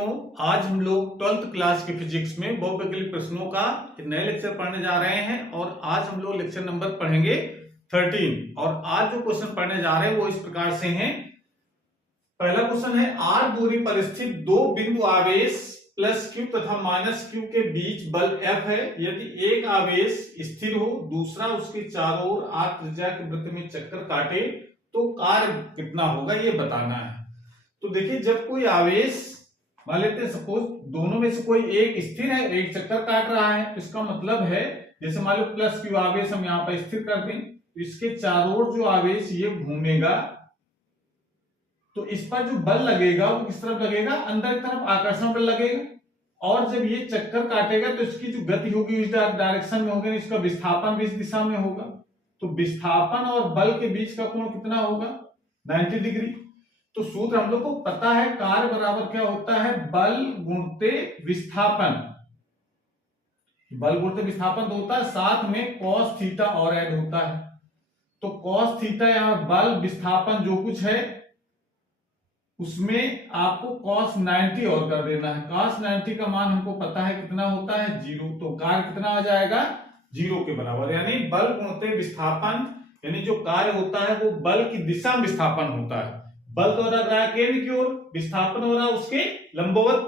बच्चों, आज हम लोग 12th क्लास की फिजिक्स में बहुविकल्प प्रश्नों का एक नए लेक्चर पढ़ने जा रहे हैं और आज हम लोग लेक्चर नंबर पढ़ेंगे 13 और आज जो क्वेश्चन पढ़ने जा रहे हैं वो इस प्रकार से हैं। पहला क्वेश्चन है r दूरी पर स्थित दो बिंदु आवेश प्लस q तथा माइनस q के बीच बल F है। यदि एक आवेश स्थिर हो, दूसरा उसके चारों ओर r त्रिज्या के वृत्त में चक्कर काटे तो कार्य कितना होगा ये बताना है। तो देखिए, जब कोई आवेश मान लेते हैं, सपोज दोनों में से कोई एक स्थिर है, एक चक्कर काट रहा है, तो इसका मतलब है जैसे मान लो प्लस क्यू आवेश हम यहाँ पर स्थिर कर दें तो इसके चारों ओर जो आवेश ये घूमेगा तो इस पर जो बल लगेगा वो किस तरफ लगेगा, अंदर की तरफ आकर्षण बल लगेगा। और जब ये चक्कर काटेगा तो इसकी जो गति होगी इस डायरेक्शन में होगी, इसका विस्थापन भी इस दिशा में होगा। तो विस्थापन और बल के बीच का कोण कितना होगा, 90 डिग्री। तो सूत्र हम लोग को पता है, कार्य बराबर क्या होता है, बल गुणते विस्थापन। बल गुणते विस्थापन तो होता है, साथ में cos थीटा और ऐड होता है। तो cos थीटा यहाँ बल विस्थापन जो कुछ है उसमें आपको cos 90 और कर देना है। cos 90 का मान हमको पता है कितना होता है, 0। तो कार्य कितना आ जाएगा, 0 के बराबर। यानी बल गुणते विस्थापन, यानी जो कार्य होता है वो बल की दिशा में विस्थापन होता है। बल तो लग रहा है केंद्र की ओर, विस्थापन हो रहा है उसके लंबवत।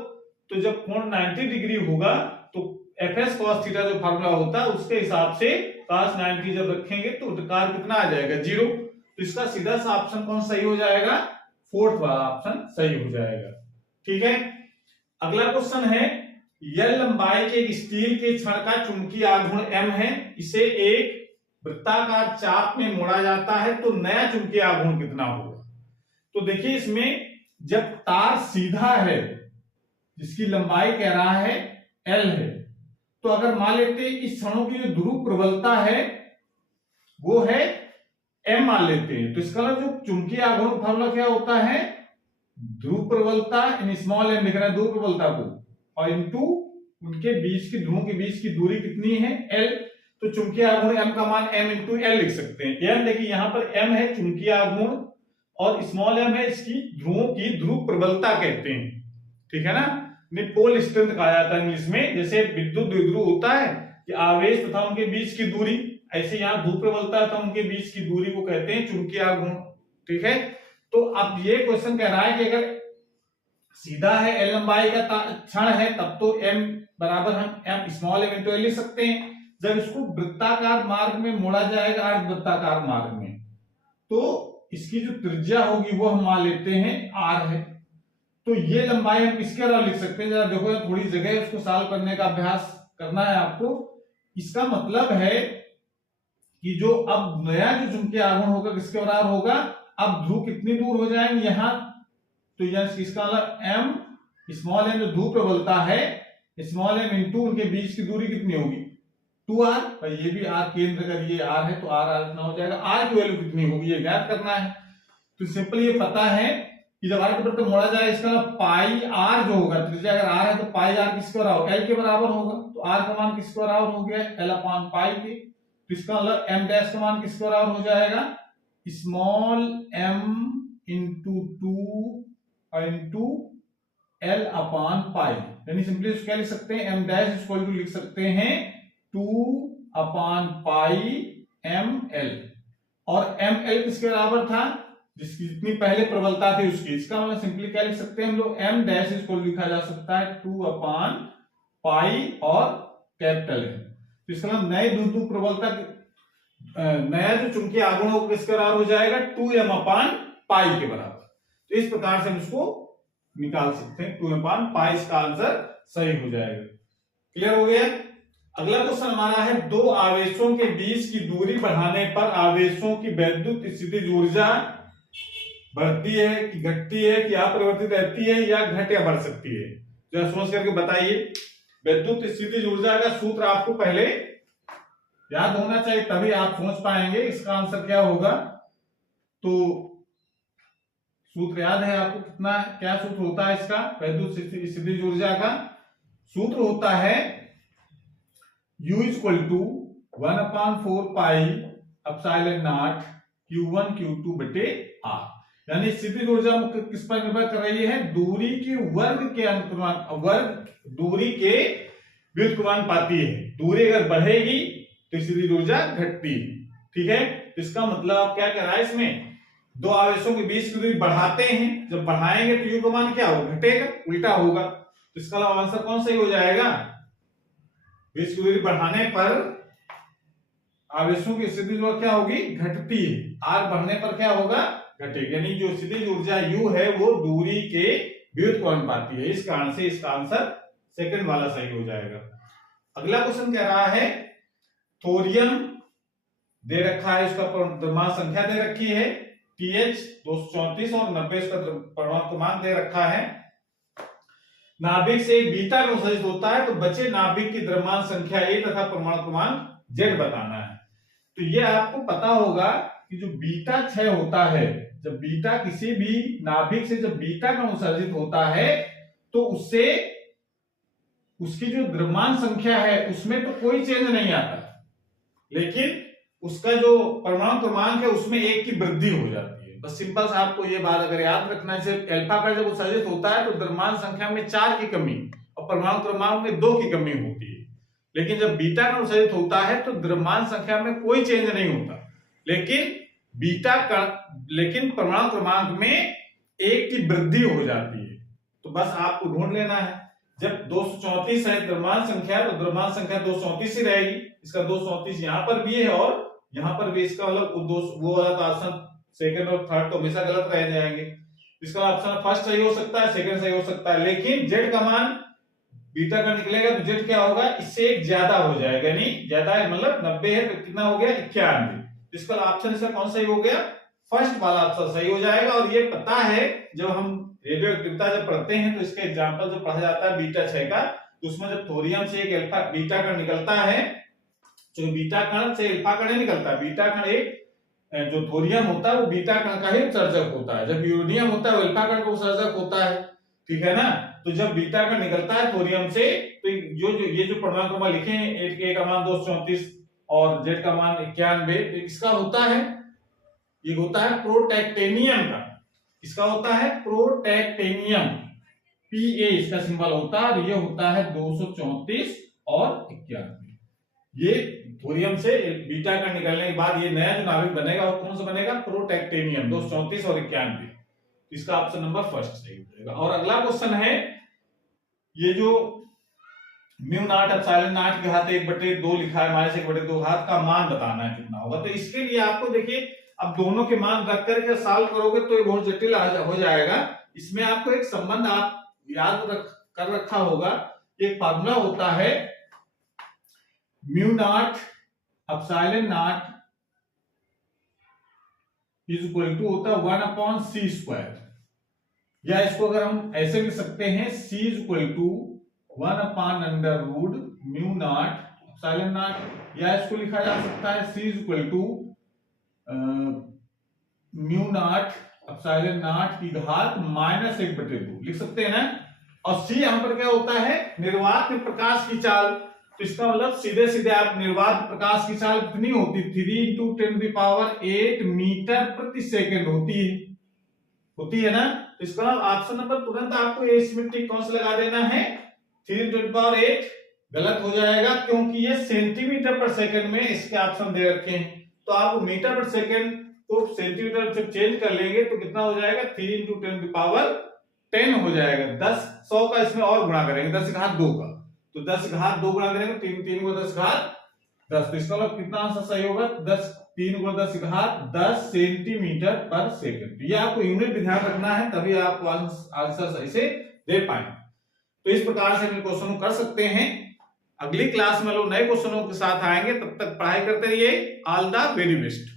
तो जब कोण 90 डिग्री होगा तो Fs cos थीटा जो फार्मूला होता है उसके हिसाब से cos 90 जब रखेंगे तो कार्य कितना आ जाएगा, 0। तो इसका सीधा सा ऑप्शन कौन सही हो जाएगा, फोर्थ वाला ऑप्शन सही हो जाएगा। ठीक है, अगला क्वेश्चन है, L लंबाई के एक स्टील के छड़ का चुंबकीय आघूर्ण m है, इसे एक वृत्ताकार चाप में मोड़ा जाता है तो नया चुंबकीय आघूर्ण कितना होगा। तो देखिए, इसमें जब तार सीधा है जिसकी लंबाई कह रहा है L है, तो अगर मान लेते हैं इस क्षणों की जो ध्रुव प्रबलता है वो है m मान लेते हैं, तो इसका जो चुंबकीय आघूर्ण फॉर्मूला क्या होता है, ध्रुव प्रबलता इन स्मॉल m लिख रहा है ध्रुव प्रबलता को, और इनटू उनके बीच की ध्रुवों के बीच की दूरी कितनी है, L। तो चुंबकीय आघूर्ण m का मान m इंटू L लिख सकते हैं। m देखिए यहाँ पर m है चुंबकीय आघूर्ण और स्मॉल m है इसकी ध्रुवों की ध्रुव प्रबलता कहते हैं। ठीक है ना, पोल स्ट्रेंथ कहा जाता है इंग्लिश में। जैसे विद्युत द्विध्रुव होता है कि आवेश तथा उनके बीच की दूरी, ऐसे यहाँ ध्रुव प्रबलता था उनके बीच की दूरी को कहते हैं चुंबकीय आघूर्ण। ठीक है, तो अब ये क्वेश्चन कह रहा है कि अगर सीधा है L लंबाई का क्षण है तब तो m बराबर हम m small m into L लिख सकते हैं। जब इसको वृत्ताकार मार्ग में मोड़ा जाएगा, अर्धवृत्ताकार मार्ग में, तो इसकी जो त्रिज्या होगी वो हम मान लेते हैं r है। तो ये लंबाई हम किसके अलावा लिख सकते हैं, जरा देखो, थोड़ी जगह उसको सॉल्व करने का अभ्यास करना है आपको। इसका मतलब है कि जो अब नया जो चुंबकीय आघूर्ण होगा किसके बराबर होगा, अब ध्रुव कितनी दूर हो जाएंगे यहाँ, तो यह इसका मतलब m स्मॉल m जो ध्रुव प्रबलता है स्मॉल m इंटू उनके बीच की दूरी कितनी होगी, 2r। और ये भी r केंद्र का ये r है तो r कितना हो जाएगा, r की वैल्यू कितनी होगी ये ज्ञात करना है। तो सिंपल ये पता है कि जब r के बराबर मोड़ा जाए इसका पाई r जो होगा, त्रिज्या अगर r है तो पाई r किसके बराबर, l के बराबर होगा। तो r का मान किसके बराबर हो गया, l अपॉन पाई के। तो इसका मतलब m डैश का मान किसके बराबर हो जाएगा, small m into 2 into l upon pi. यानी सिंपली इसको क्या लिख सकते हैं, m डैश इक्वल टू लिख सकते हैं 2 अपॉन पाई ml। और ml किसके बराबर था, जिसकी जितनी पहले प्रबलता थी उसकी। इसका मतलब सिंपली क्या लिख सकते हैं हम लोग, m डैश इक्वल लिखा जा सकता है 2 अपॉन पाई और कैपिटल M। तो इसका मतलब नए ध्रुव प्रबलता, नया जो चुंबकीय आघूर्ण होगा किसके बराबर हो जाएगा, 2m अपॉन पाई के बराबर। तो इस प्रकार से हम इसको निकाल सकते हैं, 2m अपॉन पाई, इसका आंसर सही हो जाएगा। क्लियर हो गया। अगला क्वेश्चन हमारा है, दो आवेशों के बीच की दूरी बढ़ाने पर आवेशों की वैद्युत स्थितिज ऊर्जा बढ़ती है कि घटती है कि अपरिवर्तित रहती है या घट या बढ़ सकती है, जरा सोच करके बताइए। विद्युत स्थितिज ऊर्जा का सूत्र आपको पहले याद होना चाहिए तभी आप सोच पाएंगे इसका आंसर क्या होगा। तो सूत्र याद है आपको, कितना क्या सूत्र होता है इसका, विद्युत स्थितिज ऊर्जा का सूत्र होता है U equal to 1/4 pi epsilon not Q1 Q2 बटे R। यानी स्थितिज ऊर्जा मुख्य किस पर निर्भर कर रही है, दूरी की वर्ग के दूरी के व्युत्क्रमानुपाती है। दूरी अगर बढ़ेगी तो स्थितिज ऊर्जा घटती है। ठीक है, इसका मतलब आप क्या कह रहा है, इसमें दो आवेशों के बीच की दूरी बढ़ाते हैं, जब बढ़ाएंगे तो यू का मान क्या होगा, घटेगा, उल्टा होगा। तो इसका आंसर कौन सही हो जाएगा, बीच की दूरी बढ़ाने पर आवेशों की स्थितिज ऊर्जा क्या होगी, घटती है, आर बढ़ने पर क्या होगा, घटेगी। यानी जो स्थितिज ऊर्जा यू है वो दूरी के व्युत्क्रमानुपाती है। इस कारण से इसका आंसर सेकंड वाला सही हो जाएगा। अगला क्वेश्चन कह रहा है थोरियम दे रखा है, उसका द्रव्यमान संख्या दे रखी है TH 234 और 90 इसका परमाणु क्रमांक दे रखा है। नाभिक से एक बीटा में उत्सर्जित होता है, तो बचे नाभिक की द्रव्यमान संख्या A तथा परमाणु क्रमांक Z बताना है। तो ये आपको पता होगा कि जो बीटा क्षय होता है, जब बीटा किसी भी नाभिक से जब बीटा का उत्सर्जित होता है तो उससे उसकी जो द्रव्यमान संख्या है उसमें तो कोई चेंज नहीं आता, लेकिन उसका जो परमाणु क्रमांक है उसमें 1 की वृद्धि हो जाती है। बस सिंपल सा आपको ये बात अगर याद रखना है, अल्फा का जब उत्सर्जित होता है तो द्रव्यमान संख्या में 4 की कमी और परमाणु क्रमांक में 2 की कमी होती है, लेकिन जब बीटा का उत्सर्जित होता है तो द्रव्यमान संख्या में कोई चेंज नहीं होता, लेकिन परमाणु क्रमांक में 1 की वृद्धि हो जाती है। तो बस आपको ढूंढ लेना है, जब 234 है द्रव्यमान संख्या तो द्रव्यमान संख्या 234 ही रहेगी। इसका 234 यहाँ पर भी है और यहाँ पर भी, इसका मतलब वो वाला तो ऑप्शन सेकंड और थर्ड तो हमेशा गलत रह जाएंगे। इसका ऑप्शन फर्स्ट सही हो सकता है, सेकंड सही हो सकता है, लेकिन जेड का मान बीटा का निकलेगा तो जेड क्या होगा, इससे एक ज्यादा हो जाएगा, यानी ज्यादा है मतलब 90 है तो कितना हो गया 91। इसका ऑप्शन इसका कौन सही हो गया, फर्स्ट वाला ऑप्शन सही हो जाएगा। और ये पता है जब हम रेडियो एक्टिविटी जब पढ़ते हैं तो इसका एग्जांपल जब पढ़ा जाता है बीटा क्षय का, तो उसमें जब थोरियम से एक अल्फा बीटा कण निकलता है, जो बीटा कण से अल्फा कण निकलता है, बीटा कण एक जो थोरियम होता है वो बीटा कण का ही उत्सर्जक होता है, जब यूरेनियम होता है वो अल्फा कण का उत्सर्जक होता है। ठीक है ना, तो जब बीटा कण निकलता है थोरियम से तो ये जो परमाणु क्रमांक लिखे हैं, A का मान 234 और Z का मान 91, इसका होता है, ये होता है प्रोटैक्टेनियम का, इसका होता है प्रोटैक्टेनियम, Pa इसका सिंबल होता है, और ये होता है 234 और 91। ये थोरियम से बीटा का निकलने के बाद ये नया जो नाभिक बनेगा वो कौन सा बनेगा, प्रोटैक्टेनियम 234 और 91। इसका ऑप्शन नंबर फर्स्ट सही हो जाएगा। और अगला क्वेश्चन है, ये जो म्यू नॉट एप्सिलॉन नॉट के घात 1/2 लिखा है, -1/2 घात का मान बताना है कितना होगा। तो इसके लिए आपको देखिए, अब दोनों के मान रख करके सॉल्व करोगे तो ये बहुत जटिल हो जाएगा। इसमें आपको एक संबंध आप याद कर रखा होगा, एक फार्मूला होता है mu not epsilon not is equal to होता है 1/c², या इसको अगर हम ऐसे लिख सकते हैं c is equal to 1/√μ naught epsilon naught, या इसको लिखा जा सकता है c is equal to mu not epsilon naught की घात -1/2 लिख सकते हैं ना। और c यहां पर क्या होता है, निर्वात में प्रकाश की चाल, तो इसका मतलब सीधे सीधे आप निर्वात प्रकाश की चाल कितनी होती, 3 × 10⁸ मीटर प्रति सेकंड होती है ना। तो इसका ऑप्शन नंबर तुरंत आपको एसिमेट्रिक कौन सा लगा देना है, 3 × 10⁸ गलत हो जाएगा, क्योंकि ये सेंटीमीटर पर सेकंड में इसके ऑप्शन दे रखे हैं। तो आप मीटर पर सेकंड को सेंटीमीटर से चेंज कर लेंगे तो कितना हो जाएगा, 3 × 10⁻10 हो जाएगा। 100 का इसमें और गुणा करेंगे 10⁻2 का, तो 10⁻2 गुणा करेंगे 3 × 10⁻10, तो इसका मतलब कितना आंसर सही होगा, 3 × 10⁻10 सेंटीमीटर पर सेकंड। तो ये आपको यूनिट भी ध्यान रखना है, तभी आप आंसर सही से दे पाएंगे। तो इस प्रकार से हम क्वेश्चन कर सकते हैं। अगली क्लास में लोग नए क्वेश्चनों के साथ आएंगे, तब तक पढ़ाई करते रहिए। All the very best.